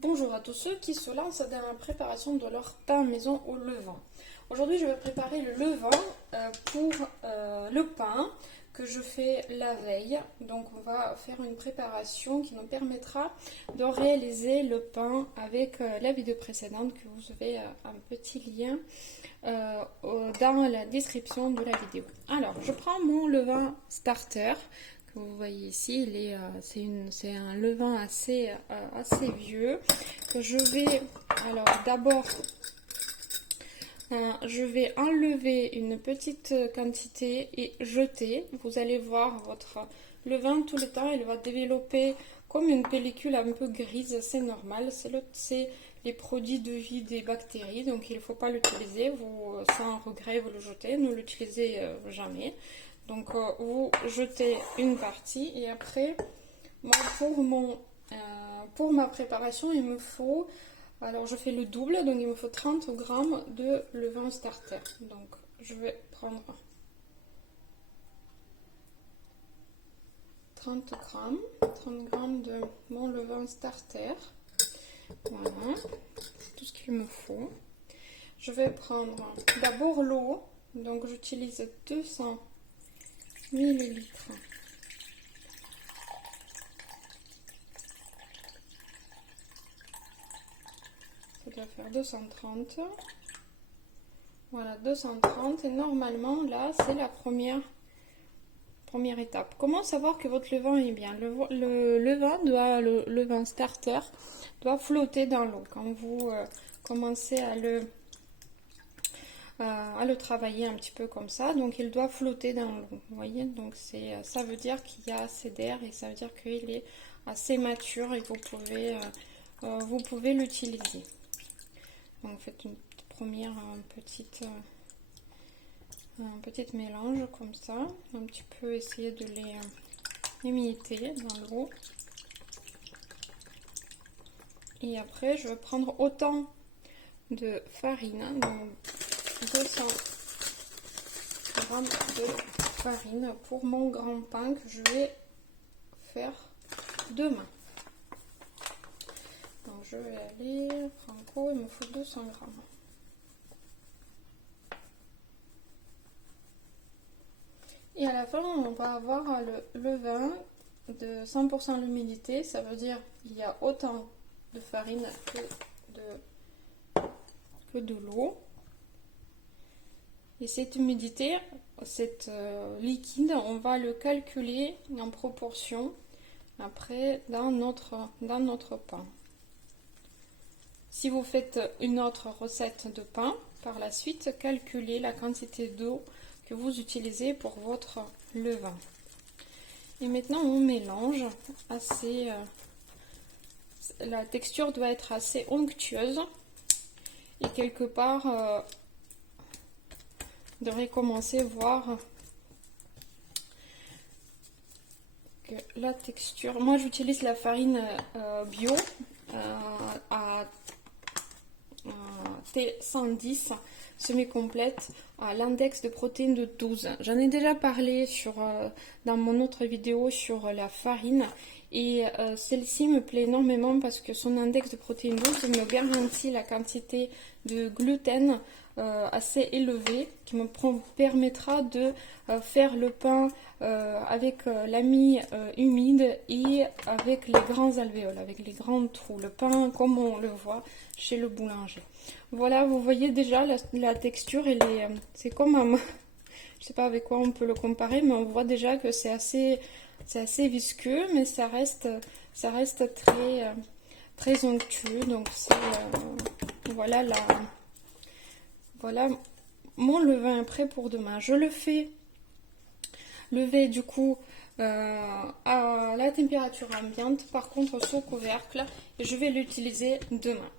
Bonjour à tous ceux qui se lancent dans la préparation de leur pain maison au levain. Aujourd'hui, je vais préparer le levain pour le pain que je fais la veille. Donc, on va faire une préparation qui nous permettra de réaliser le pain avec la vidéo précédente que vous avez un petit lien dans la description de la vidéo. Alors, je prends mon levain starter. Vous voyez ici, c'est un levain assez vieux que je vais d'abord je vais enlever une petite quantité et jeter. Vous allez voir votre levain tout le temps, il va développer comme une pellicule un peu grise, c'est normal, c'est les produits de vie des bactéries, donc il ne faut pas l'utiliser, vous sans regret vous le jetez, ne l'utilisez jamais. Donc vous jetez une partie et après moi, pour ma préparation il me faut, alors je fais le double, donc il me faut 30 grammes de levain starter. Donc je vais prendre 30 grammes de mon levain starter. Voilà, c'est tout ce qu'il me faut. Je vais prendre d'abord l'eau, donc j'utilise 200 millilitres. Ça doit faire 230. Voilà, 230. Et normalement, là, c'est la première étape. Comment savoir que votre levain est bien? Le levain starter doit flotter dans l'eau. Quand vous commencez à le travailler un petit peu comme ça, donc il doit flotter dans l'eau. Vous voyez, donc ça veut dire qu'il y a assez d'air et ça veut dire qu'il est assez mature et vous pouvez l'utiliser. Donc faites une première petite mélange comme ça, un petit peu essayer de les imiter dans l'eau. Et après je vais prendre autant de farine, donc 200 grammes de farine pour mon grand pain que je vais faire demain. Donc je vais aller franco, il me faut 200 grammes. Et à la fin, on va avoir le levain de 100% l'humidité, ça veut dire qu'il y a autant de farine que de l'eau. Et cette humidité, cette liquide, on va le calculer en proportion après dans notre pain. Si vous faites une autre recette de pain, par la suite, calculez la quantité d'eau que vous utilisez pour votre levain. Et maintenant, on mélange la texture doit être assez onctueuse et quelque part, vous devrez commencer à voir que la texture. Moi, j'utilise la farine bio à T110 semi-complète à l'index de protéines de 12. J'en ai déjà parlé dans mon autre vidéo sur la farine et celle-ci me plaît énormément parce que son index de protéines 12 me garantit la quantité de gluten assez élevée qui me permettra de faire le pain avec la mie humide et avec les grands alvéoles, avec les grands trous, le pain comme on le voit chez le boulanger. Voilà, vous voyez déjà la texture, c'est comme un, je sais pas avec quoi on peut le comparer, mais on voit déjà que c'est assez visqueux, mais ça reste très onctueux. Donc voilà mon levain prêt pour demain. Je le fais lever du coup à la température ambiante, par contre sous couvercle, et je vais l'utiliser demain.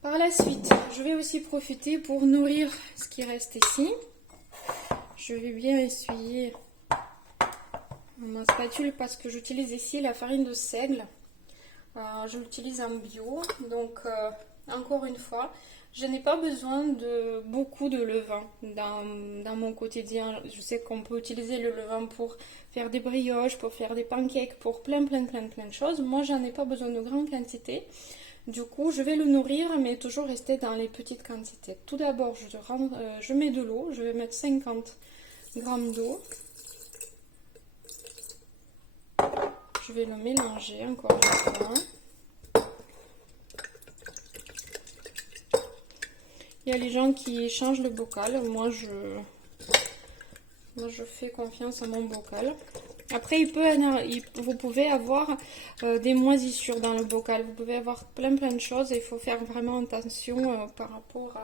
Par la suite, je vais aussi profiter pour nourrir ce qui reste ici. Je vais bien essuyer ma spatule parce que j'utilise ici la farine de seigle. Je l'utilise en bio, donc encore une fois, je n'ai pas besoin de beaucoup de levain dans mon quotidien. Je sais qu'on peut utiliser le levain pour faire des brioches, pour faire des pancakes, pour plein de choses. Moi, j'en ai pas besoin de grande quantité. Du coup, je vais le nourrir, mais toujours rester dans les petites quantités. Tout d'abord, je mets de l'eau. Je vais mettre 50 grammes d'eau. Je vais le mélanger encore une fois. Il y a les gens qui changent le bocal. Moi, je fais confiance à mon bocal. Après, vous pouvez avoir des moisissures dans le bocal. Vous pouvez avoir plein de choses. Et il faut faire vraiment attention par rapport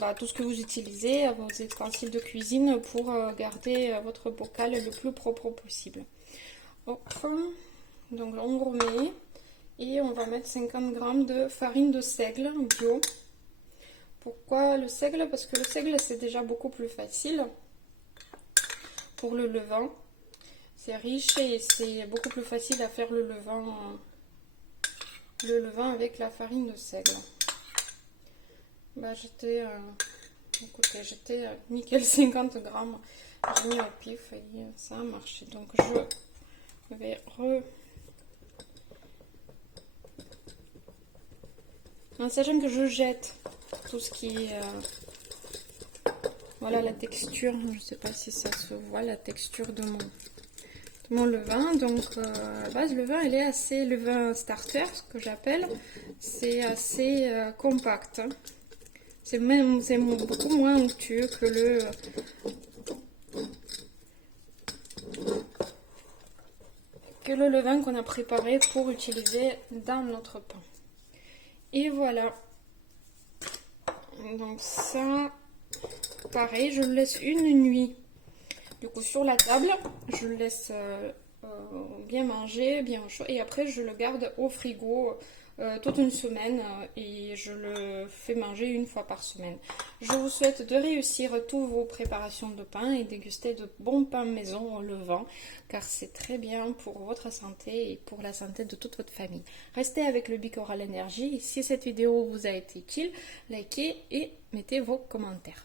à tout ce que vous utilisez, à vos ustensiles de cuisine pour garder votre bocal le plus propre possible. Hop. Donc on remet et on va mettre 50 grammes de farine de seigle bio. Pourquoi le seigle? Parce que le seigle c'est déjà beaucoup plus facile pour le levain. C'est riche et c'est beaucoup plus facile à faire le levain avec la farine de seigle. Bah, j'étais nickel 50 grammes. J'ai mis au pif et ça a marché. Donc je vais en sachant que je jette tout ce qui est voilà la texture. Je sais pas si ça se voit, la texture de mon levain. Donc à la base, le levain il est assez levain starter, ce que j'appelle. C'est assez compact. C'est beaucoup moins onctueux que le levain qu'on a préparé pour utiliser dans notre pain. Et voilà. Donc ça, pareil, je le laisse une nuit. Du coup, sur la table, je le laisse bien manger, bien chaud. Et après, je le garde au frigo toute une semaine et je le fais manger une fois par semaine. Je vous souhaite de réussir toutes vos préparations de pain et déguster de bons pains maison au levain, car c'est très bien pour votre santé et pour la santé de toute votre famille. Restez avec le Bicoral Énergie. Si cette vidéo vous a été utile, likez et mettez vos commentaires.